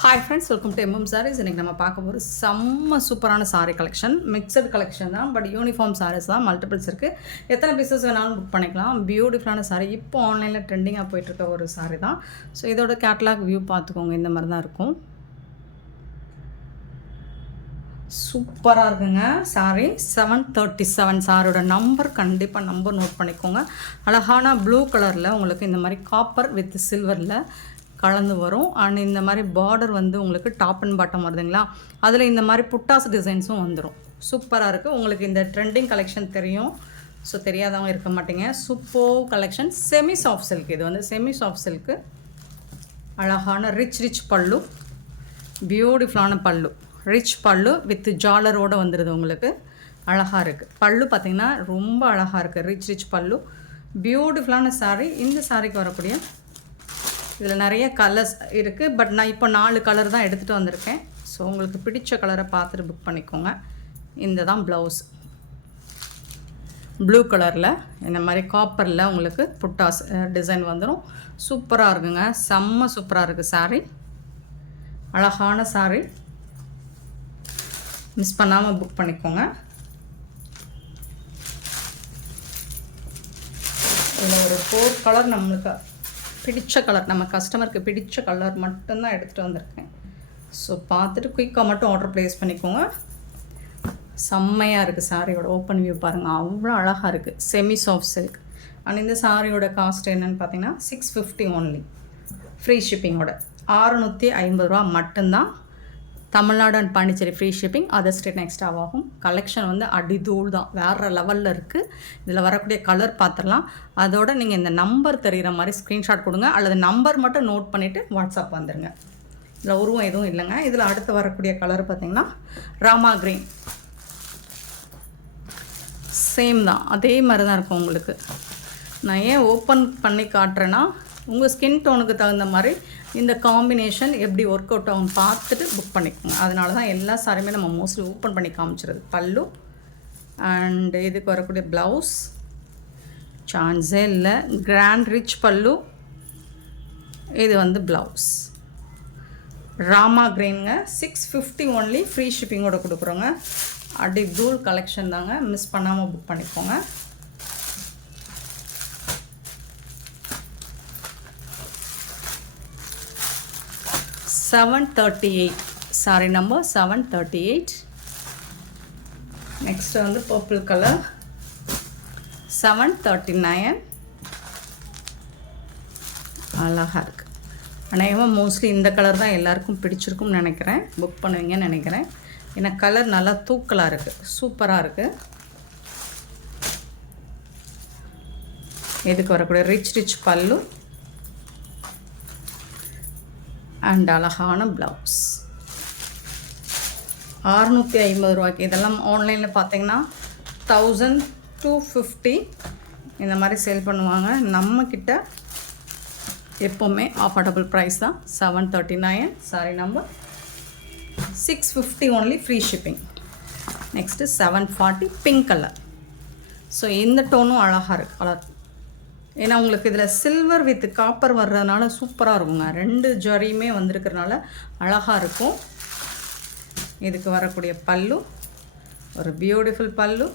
Hi friends, welcome to MM sarees. இன்றைக்கி நம்ம பார்க்க போகிற செம்ம சூப்பரான சாரீ கலெக்ஷன். மிக்சட் கலெக்ஷன் தான், பட் யூனிஃபார்ம் சாரீஸ் தான். மல்டிபிள்ஸ் இருக்குது. எத்தனை பீசஸ் வேணாலும் புக் பண்ணிக்கலாம். பியூட்டிஃபுல்லான சாரீ. இப்போ ஆன்லைனில் ட்ரெண்டிங்காக போயிட்டுருக்க ஒரு சாரீ தான். ஸோ இதோட கேட்லாக் வியூ பார்த்துக்கோங்க. இந்த மாதிரி தான் இருக்கும். சூப்பராக இருக்குங்க சாரீ. 737 சாரியோட நம்பர் கண்டிப்பாக நம்பர் நோட் பண்ணிக்கோங்க. அழகான ப்ளூ கலரில் உங்களுக்கு இந்த மாதிரி காப்பர் வித் சில்வரில் கலந்து வரும். அண்ட் இந்த மாதிரி பார்டர் வந்து உங்களுக்கு டாப் அண்ட் பாட்டம் வருதுங்களா, அதில் இந்த மாதிரி புட்டாஸ் டிசைன்ஸும் வந்துடும். சூப்பராக இருக்குது. உங்களுக்கு இந்த ட்ரெண்டிங் கலெக்ஷன் தெரியும். ஸோ தெரியாதவங்க இருக்க மாட்டீங்க. Super collection. Semi soft silk. இது வந்து செமி சாஃப்ட் சில்க்கு. அழகான ரிச் பல்லு, பியூட்டிஃபுல்லான பல்லு, ரிச் பல்லு வித் ஜாலரோடு வந்துடுது. உங்களுக்கு அழகாக இருக்குது. பல்லு பார்த்திங்கன்னா ரொம்ப அழகாக இருக்குது. ரிச் பல்லு, பியூட்டிஃபுல்லான சாரீ. இந்த சாரீக்கு வரக்கூடிய இதில் நிறைய கலர்ஸ் இருக்குது. பட் நான் இப்போ 4 கலர் தான் எடுத்துகிட்டு வந்திருக்கேன். ஸோ உங்களுக்கு பிடிச்ச கலரை பார்த்துட்டு புக் பண்ணிக்கோங்க. இந்த தான் ப்ளவுஸ். ப்ளூ கலரில் இந்த மாதிரி காப்பரில் உங்களுக்கு புட்டாஸ் டிசைன் வந்துடும். சூப்பராக இருக்குங்க. செம்ம சூப்பராக இருக்குது சாரீ. அழகான சாரீ. மிஸ் பண்ணாமல் புக் பண்ணிக்கோங்க. இதில் ஒரு 4 கலர் நம்மளுக்கு பிடிச்ச கலர், நம்ம கஸ்டமருக்கு பிடிச்ச கலர் மட்டும்தான் எடுத்துகிட்டு வந்திருக்கேன். ஸோ பார்த்துட்டு குயிக்காக மட்டும் ஆர்டர் ப்ளேஸ் பண்ணிக்கோங்க. செம்மையாக இருக்குது சாரியோட ஓப்பன் வியூ பாருங்கள். அவ்வளோ அழகாக இருக்குது. Semi soft silk. அண்ட் இந்த சாரியோட காஸ்ட் என்னென்னு பார்த்தீங்கன்னா 650 ஒன்லி. ஃப்ரீ ஷிப்பிங்கோட 650 ரூபா மட்டும்தான். Tamil Nadu and Pondicherry free shipping. Other state extra ஆகும். கலெக்ஷன் வந்து அடிதூள் தான், வேறு லெவலில் இருக்குது. இதில் வரக்கூடிய கலர் பார்த்துடலாம். அதோடு நீங்கள் இந்த நம்பர் தெரிகிற மாதிரி ஸ்க்ரீன்ஷாட் கொடுங்க, அல்லது நம்பர் மட்டும் நோட் பண்ணிவிட்டு வாட்ஸ்அப் வந்துடுங்க. இதில் உருவம் எதுவும் இல்லைங்க. இதில் அடுத்து வரக்கூடிய கலர் பார்த்திங்கன்னா ராமா க்ரீன். சேம் தான், அதே மாதிரி தான் இருக்கும் உங்களுக்கு. நான் ஏன் ஓப்பன் பண்ணி காட்டுறேன்னா, உங்கள் ஸ்கின் டோனுக்கு தகுந்த மாதிரி இந்த காம்பினேஷன் எப்படி ஒர்க் அவுட் ஆகும் பார்த்துட்டு புக் பண்ணிக்கோங்க. அதனால தான் எல்லா சாரியுமே நம்ம மோஸ்ட்லி ஓப்பன் பண்ணி காமிச்சிருது. பல்லு அண்ட் இதுக்கு வரக்கூடிய ப்ளவுஸ் சான்ஸே இல்லை. கிராண்ட் ரிச் பல்லு. இது வந்து ப்ளவுஸ். ராமா க்ரீனுங்க. 650 ஒன்லி. ஃப்ரீ ஷிப்பிங்கோட கொடுக்குறோங்க. அடி தூள் கலெக்ஷன் தாங்க. மிஸ் பண்ணாமல் புக் பண்ணிக்கோங்க. $738 சாரி நம்பர் 738. நெக்ஸ்ட் வந்து பர்பிள் கலர் 739. அழகாக இருக்குது. அநேகமாக மோஸ்ட்லி இந்த கலர் தான் எல்லாருக்கும் பிடிச்சிருக்கும்னு நினைக்கிறேன். புக் பண்ணுவீங்கன்னு நினைக்கிறேன். ஏன்னா கலர் நல்லா தூக்கலாக இருக்குது. சூப்பராக இருக்குது. இதுக்கு வரக்கூடிய ரிச் பல்லு அண்ட் அழகான ப்ளவுஸ். 650 ரூபாய்க்கு. இதெல்லாம் ஆன்லைனில் பார்த்தீங்கன்னா 1250 இந்த மாதிரி சேல் பண்ணுவாங்க. நம்மக்கிட்ட எப்போவுமே அஃபோர்டபுள் ப்ரைஸ் தான். 739 sorry number. 650 only. Free shipping. Next 740 pink colour. So இந்த டோனும் அழகாக இருக்குது கலர். ஏன்னா உங்களுக்கு இதில் சில்வர் வித் காப்பர் வர்றதுனால சூப்பராக இருக்குங்க. 2 ஜரியுமே வந்திருக்கிறதுனால அழகாக இருக்கும். இதுக்கு வரக்கூடிய பல்லு ஒரு பியூட்டிஃபுல் பல்லு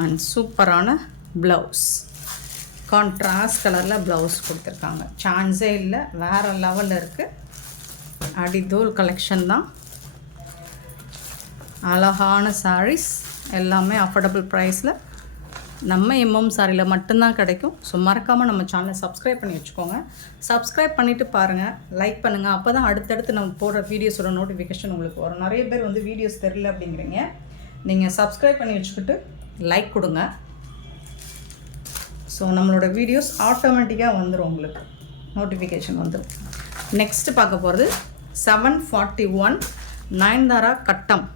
அண்ட் சூப்பரான ப்ளவுஸ். கான்ட்ராஸ்ட் கலரில் ப்ளவுஸ் கொடுத்துருக்காங்க. சான்ஸே இல்லை, வேறு லெவலில் இருக்குது. அடிதூள் கலெக்ஷன் தான். அழகான சாரீஸ் எல்லாமே அஃபோர்டபுள் ப்ரைஸில் நம்ம எம்எம் சாரியில் மட்டும்தான் கிடைக்கும். ஸோ மறக்காமல் நம்ம சேனலை சப்ஸ்கிரைப் பண்ணி வச்சுக்கோங்க. சப்ஸ்கிரைப் பண்ணிவிட்டு பாருங்கள், லைக் பண்ணுங்கள். அப்போ தான் அடுத்தடுத்து நம்ம போடுற வீடியோஸோட நோட்டிஃபிகேஷன் உங்களுக்கு வரும். நிறைய பேர் வந்து வீடியோஸ் தெரியல அப்படிங்கிறீங்க. நீங்கள் சப்ஸ்கிரைப் பண்ணி வச்சுக்கிட்டு லைக் கொடுங்க. ஸோ நம்மளோட வீடியோஸ் ஆட்டோமேட்டிக்காக வந்துடும், உங்களுக்கு நோட்டிஃபிகேஷன் வந்துடும். நெக்ஸ்ட்டு பார்க்க போகிறது 741 நயன்தாரா கட்டம்.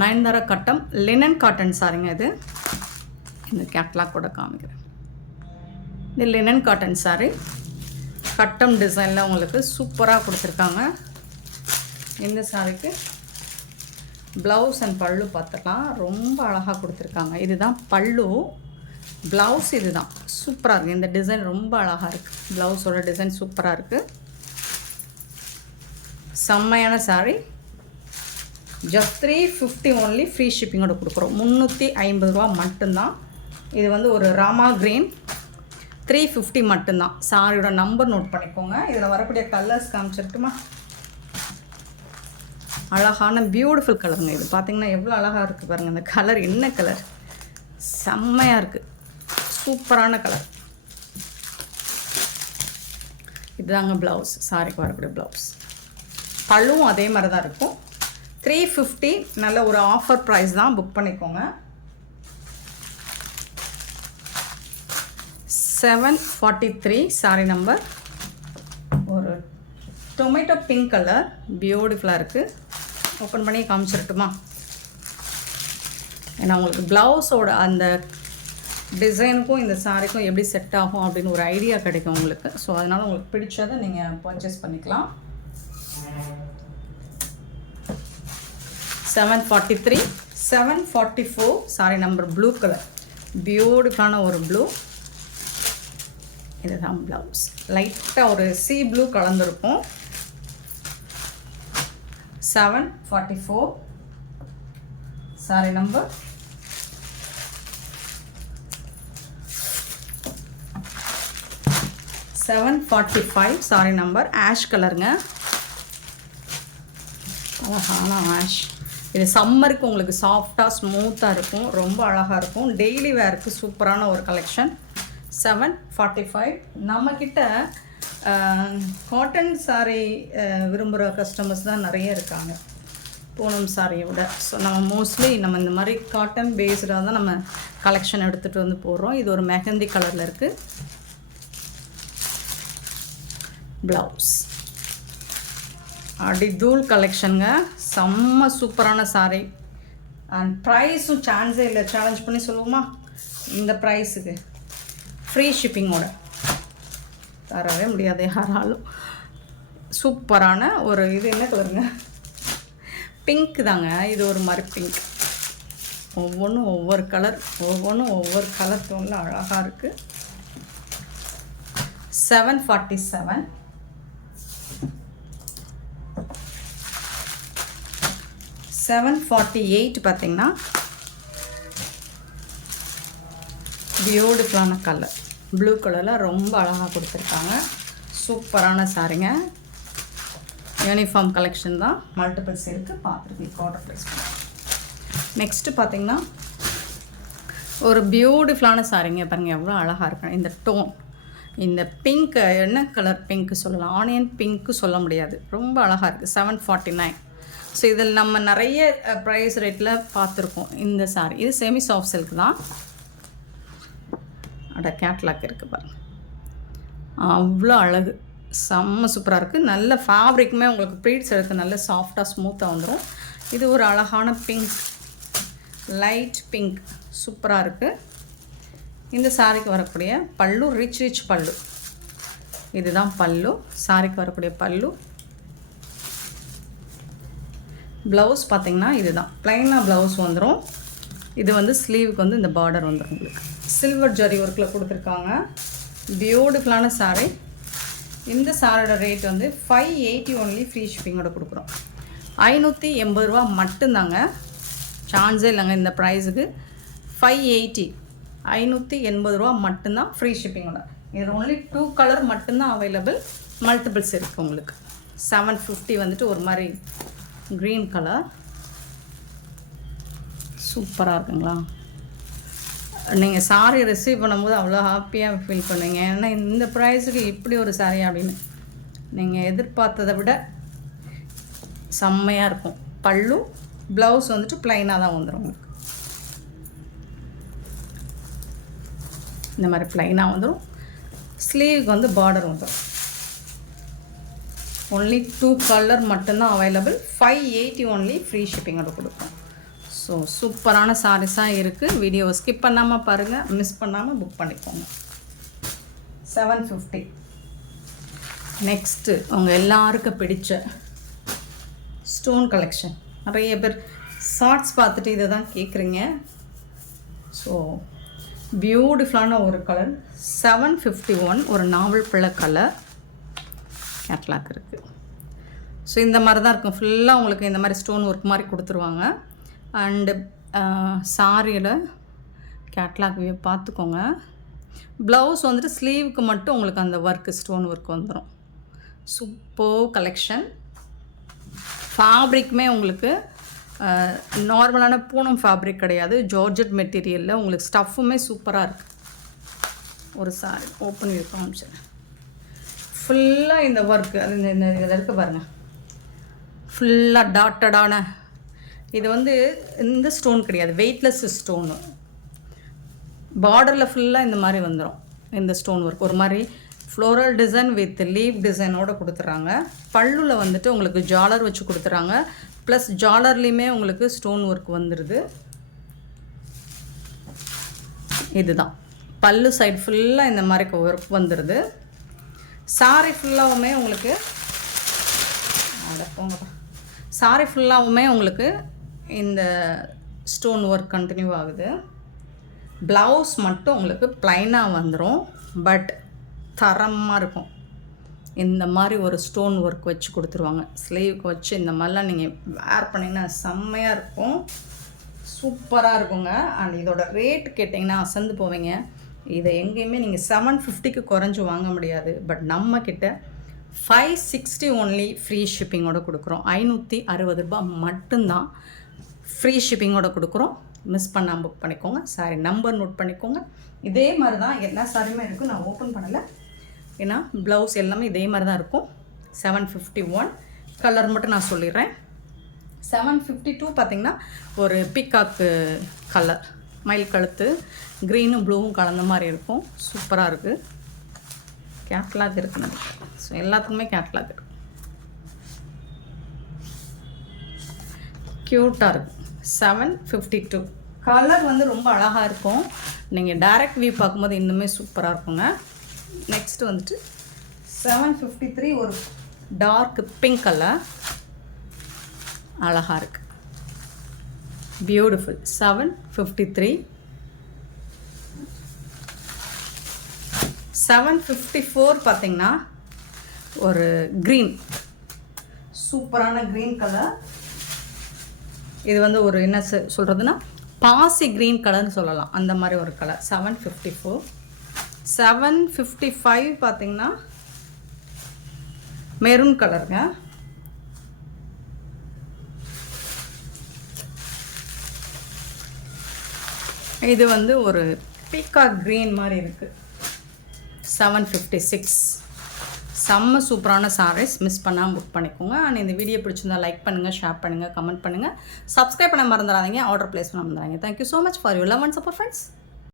நயன்தாரா கட்டம் லினன் காட்டன் சாரிங்க. இது இந்த கேட்லாக் கூட காமிக்கிறேன். இது லினன் காட்டன் சாரி. கட்டம் டிசைனில் உங்களுக்கு சூப்பராக கொடுத்துருக்காங்க. இந்த சாரிக்கு ப்ளவுஸ் அண்ட் பல்லு பார்த்துக்கலாம். ரொம்ப அழகாக கொடுத்துருக்காங்க. இதுதான் பல்லு. ப்ளவுஸ் இது தான். சூப்பராக இருக்குது. இந்த டிசைன் ரொம்ப அழகாக இருக்குது. ப்ளவுஸோட டிசைன் சூப்பராக இருக்குது. செம்மையான சாரீ. ஜஸ்ட் 350 ஒன்லி, ஃப்ரீ ஷிப்பிங்கோட கொடுக்குறோம். 350 ரூபா மட்டும்தான். இது வந்து ஒரு ராமா கிரீன், 350 மட்டும்தான். சாரியோட நம்பர் நோட் பண்ணிக்கோங்க. இதில் வரக்கூடிய கலர்ஸ் காமிச்சிருக்குமா? அழகான பியூட்டிஃபுல் கலருங்க. இது பார்த்தீங்கன்னா எவ்வளோ அழகாக இருக்குது பாருங்கள். இந்த கலர் என்ன கலர், செம்மையாக இருக்குது, சூப்பரான கலர். இதுதாங்க ப்ளவுஸ், சாரிக்கு வரக்கூடிய ப்ளவுஸ். பல்லுவும் அதே மாதிரி தான் இருக்கும். 350, நல்ல ஒரு ஆஃபர் ப்ரைஸ் தான், புக் பண்ணிக்கோங்க. 743 சாரி நம்பர். ஒரு டொமேட்டோ பிங்க் கலர், பியூட்டிஃபுல்லாக இருக்குது. ஓப்பன் பண்ணி காமிச்சிருட்டுமா? ஏன்னா உங்களுக்கு ப்ளவுஸோட அந்த டிசைனுக்கும் இந்த சாரிக்கும் எப்படி செட் ஆகும் அப்படின்னு ஒரு ஐடியா கிடைக்கும் உங்களுக்கு. ஸோ அதனால் உங்களுக்கு பிடிச்சதை நீங்கள் பர்ச்சேஸ் பண்ணிக்கலாம். 743, 744 சாரி நம்பர். ப்ளூ கலர், பியூட்டிஃபுல்லான ஒரு ப்ளூ. இதுதான் ப்ளவுஸ். லைட்டாக ஒரு சி ப்ளூ கலந்துருக்கும். 744 sari number. $745 sari number. Ash கலருங்க, அழகான ஆஷ். இது சம்மருக்கு உங்களுக்கு சாஃப்டாக ஸ்மூத்தாக இருக்கும், ரொம்ப அழகாக இருக்கும். டெய்லி வேருக்கு சூப்பரான ஒரு கலெக்ஷன். 745. நம்மக்கிட்ட காட்டன் சாரீ விரும்புகிற கஸ்டமர்ஸ் தான் நிறைய இருக்காங்க பூனம் சாரியை விட. ஸோ நம்ம மோஸ்ட்லி நம்ம இந்த மாதிரி காட்டன் பேஸ்டாக தான் நம்ம கலெக்ஷன் எடுத்துகிட்டு வந்து போடுறோம். இது ஒரு மெஹந்தி கலரில் இருக்குது. ப்ளவுஸ் அடிதூள் கலெக்ஷனுங்க, செம்ம சூப்பரான சாரீ. அண்ட் ப்ரைஸும் சான்ஸே இல்லை. சேலஞ்ச் பண்ணி சொல்லுவோமா? இந்த ப்ரைஸுக்கு ஃப்ரீ ஷிப்பிங்கோட தரவே முடியாது யாராலும். சூப்பரான ஒரு இது என்ன கலருங்க? பிங்க் தாங்க. இது ஒரு மாதிரி பிங்க். ஒவ்வொன்றும் ஒவ்வொரு கலர், ஒவ்வொன்றும் ஒவ்வொரு கலர் டோனில் அழகாக இருக்குது. 747. 748 பார்த்தீங்கன்னா பியூட்டிஃபுல்லான கலர், ப்ளூ கலரில் ரொம்ப அழகாக கொடுத்துருக்காங்க. சூப்பரான சாரிங்க. யூனிஃபார்ம் கலெக்ஷன் தான், மல்டிபிள்ஸ் இருக்குது, பார்த்துருக்கு. ஆர்டர் ப்ளேஸ் பண்ணுறேன். நெக்ஸ்ட்டு பார்த்தீங்கன்னா ஒரு பியூட்டிஃபுல்லான சாரிங்க. பாருங்கள் எவ்வளோ அழகாக இருக்கு. இந்த டோன், இந்த பிங்க் என்ன கலர் பிங்க்கு சொல்லலாம், ஆனியன் பிங்க்கு சொல்ல முடியாது, ரொம்ப அழகாக இருக்குது. 749. ஸோ இதில் நம்ம நிறைய ப்ரைஸ் ரேட்டில் பார்த்துருக்கோம் இந்த சாரி. இது செமி சாஃப்ட் சில்க் தான். கேட்லாக் இருக்குது பாருங்கள், அவ்வளோ அழகு, செம்ம சூப்பராக இருக்குது. நல்ல ஃபேப்ரிக்குமே உங்களுக்கு ப்ளீட்ஸ் எடுத்து நல்ல சாஃப்டாக ஸ்மூத்தாக வந்துடும். இது ஒரு அழகான பிங்க், லைட் பிங்க், சூப்பராக இருக்குது. இந்த சாரிக்கு வரக்கூடிய பல்லு ரிச் பல்லு. இதுதான் பல்லு, சாரிக்கு வரக்கூடிய பல்லு. ப்ளவுஸ் பார்த்திங்கன்னா இதுதான் ப்ளைனாக ப்ளவுஸ் வந்துடும். இது வந்து ஸ்லீவுக்கு வந்து இந்த பார்டர் வந்துடும். உங்களுக்கு சில்வர் ஜரி ஒர்க்கில் கொடுத்துருக்காங்க. பியூட்டிஃபுல்லான சாரீ. இந்த சாரியோட ரேட் வந்து 580 ஒன்லி, ஃப்ரீ ஷிப்பிங்கோட கொடுக்குறோம். 580 ரூபா மட்டும்தாங்க, சான்ஸே இல்லைங்க இந்த ப்ரைஸுக்கு. 580, 580 ரூபா மட்டும்தான், ஃப்ரீ ஷிப்பிங்கோட. இது ஒன்லி 2 கலர் மட்டும்தான் அவைலபிள், மல்டிபிள்ஸ் இருக்குது உங்களுக்கு. 750 வந்துட்டு ஒரு மாதிரி க்ரீன் கலர், சூப்பராக இருக்குங்களா? நீங்கள் சாரீ ரிசீவ் பண்ணும்போது அவ்வளோ ஹாப்பியாக ஃபீல் பண்ணுவீங்க. ஏன்னா இந்த ப்ரைஸுக்கு இப்படி ஒரு சாரீ அப்படின்னு நீங்கள் எதிர்பார்த்ததை விட செம்மையாக இருக்கும். பல்லு, ப்ளவுஸ் வந்துட்டு ப்ளைனாக தான் வந்துடும் உங்களுக்கு. இந்த மாதிரி ப்ளைனாக வந்துடும். ஸ்லீவுக்கு வந்து பார்டர் வந்துடும். ஒன்லி 2 கலர் மட்டும்தான் அவைலபிள். 580 ஒன்லி, ஃப்ரீ ஷிப்பிங்கோட கொடுப்போம். ஸோ சூப்பரான சாரீஸாக இருக்குது. வீடியோவை ஸ்கிப் பண்ணாமல் பாருங்கள், மிஸ் பண்ணாமல் புக் பண்ணிக்கோங்க. 750. நெக்ஸ்ட்டு உங்கள் எல்லாருக்கும் பிடிச்ச ஸ்டோன் கலெக்ஷன். நிறைய பேர் ஷார்ட்ஸ் பார்த்துட்டு இதை தான் கேட்குறீங்க. ஸோ பியூட்டிஃபுல்லான ஒரு கலர், 751, ஒரு நாவல் பிள்ளை கலர். கேட்லாக் இருக்குது. ஸோ இந்த மாதிரி தான் இருக்கும். ஃபுல்லாக உங்களுக்கு இந்த மாதிரி ஸ்டோன் ஒர்க் மாதிரி கொடுத்துருவாங்க. அண்டு சாரியில் கேட்லாக் வியூ பார்த்துக்கோங்க. ப்ளவுஸ் வந்துட்டு ஸ்லீவுக்கு மட்டும் உங்களுக்கு அந்த ஒர்க்கு ஸ்டோன் ஒர்க் வந்துடும். Super collection. ஃபேப்ரிக்குமே உங்களுக்கு நார்மலான பூனம் ஃபேப்ரிக் கிடையாது, ஜார்ஜெட் மெட்டீரியலில் உங்களுக்கு ஸ்டஃப்புமே சூப்பராக இருக்குது. ஒரு சாரி ஓப்பன் வியூ காமிச்சேன். ஃபுல்லாக இந்த ஒர்க்கு அது இந்த இதில் இருக்க பாருங்கள், ஃபுல்லாக டாட்டடான. இது வந்து இந்த ஸ்டோன் கிடையாது, வெயிட்லெஸ் ஸ்டோனு. பார்டரில் ஃபுல்லாக இந்த மாதிரி வந்துடும் இந்த ஸ்டோன் ஒர்க். ஒரு மாதிரி ஃப்ளோரல் டிசைன் வித் லீவ் டிசைனோடு கொடுத்துட்றாங்க. பல்லுவில் வந்துட்டு உங்களுக்கு ஜாலர் வச்சு கொடுத்துட்றாங்க. ப்ளஸ் ஜாலர்லேயுமே உங்களுக்கு ஸ்டோன் ஒர்க் வந்துடுது. இதுதான் பல்லு சைடு ஃபுல்லாக இந்த மாதிரி ஒர்க் வந்துடுது. சாரி ஃபுல்லாகவுமே உங்களுக்கு சாரி ஃபுல்லாகவுமே உங்களுக்கு இந்த ஸ்டோன் ஒர்க் கண்டினியூ ஆகுது. ப்ளவுஸ் மட்டும் உங்களுக்கு ப்ளைனாக வந்துடும், பட் தரமாக இருக்கும். இந்த மாதிரி ஒரு ஸ்டோன் ஒர்க் வச்சு கொடுத்துருவாங்க. ஸ்லீவுக்கு வச்சு இந்த மாதிரிலாம் நீங்கள் வேர் பண்ணிங்கன்னா செம்மையாக இருக்கும், சூப்பராக இருக்குங்க. அண்ட் இதோட ரேட் கேட்டிங்கன்னா அசந்து போவீங்க. இதை எங்கேயுமே நீங்கள் 750க்கு குறைஞ்சி வாங்க முடியாது. பட் நம்மக்கிட்ட 560 ஒன்லி ஃப்ரீ ஷிப்பிங்கோடு கொடுக்குறோம். 560 ரூபாய் மட்டும்தான் ஃப்ரீ ஷிப்பிங்கோடு கொடுக்குறோம். மிஸ் பண்ணாமல் புக் பண்ணிக்கோங்க. சாரி நம்பர் நோட் பண்ணிக்கோங்க. இதே மாதிரி தான் எல்லா சாரியுமே இருக்குது. நான் ஓப்பன் பண்ணலை, ஏன்னா ப்ளவுஸ் எல்லாமே இதே மாதிரி தான் இருக்கும். 751 கலர் மட்டும் நான் சொல்லிடுறேன். 752 பார்த்திங்கன்னா ஒரு பீகாக்கு கலர், மயில் கழுத்து, க்ரீனும் ப்ளூவும் கலந்த மாதிரி இருக்கும். சூப்பராக இருக்குது. கேட்லாக் இருக்குது. ஸோ எல்லாத்துக்குமே கேட்லாக் இருக்குது. க்யூட்டாக இருக்குது. 752 கலர் வந்து ரொம்ப அழகாக இருக்கும். நீங்கள் டைரக்ட் வியூ பார்க்கும்போது இன்னுமே சூப்பராக இருக்குங்க. நெக்ஸ்ட்டு வந்துட்டு 753 ஒரு டார்க் பிங்க் கலர் அழகாக இருக்குது, பியூட்டிஃபுல். 753 754 பார்த்திங்கன்னா ஒரு க்ரீன், சூப்பரான க்ரீன் கலர். இது வந்து ஒரு என்ன சொல்கிறதுனா பாசி க்ரீன் கலர்னு சொல்லலாம், அந்த மாதிரி ஒரு கலர். 754 755 பார்த்திங்கன்னா மெரூன் கலருங்க. இது வந்து ஒரு பீகாக் க்ரீன் மாதிரி இருக்குது. 756 செம்ம சூப்பரான சாரீஸ். மிஸ் பண்ணாமல் புக் பண்ணிக்கோங்க. அண்ட் இந்த வீடியோ பிடிச்சிருந்தா லைக் பண்ணுங்கள், ஷேர் பண்ணுங்கள், கமெண்ட் பண்ணுங்கள், சப்ஸ்கிரைப் பண்ண மறந்துடாதீங்க, ஆர்டர் ப்ளேஸ் பண்ண மறந்துடாதீங்க. Thank you so much for your love and support friends.